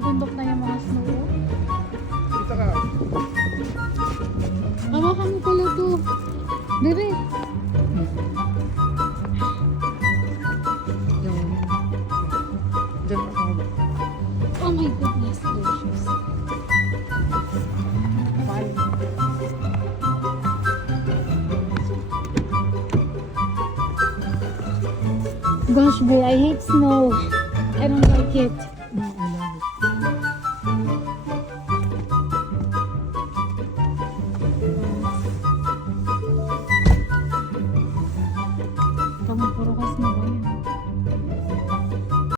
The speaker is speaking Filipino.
bubundok na yung mga snow. Kita ka. Hawakan mo pala to. Dire. Yung... Diyan pa ako. Oh my goodness, delicious. Fine. Gosh, babe, I hate snow. I don't like it. No, I love it.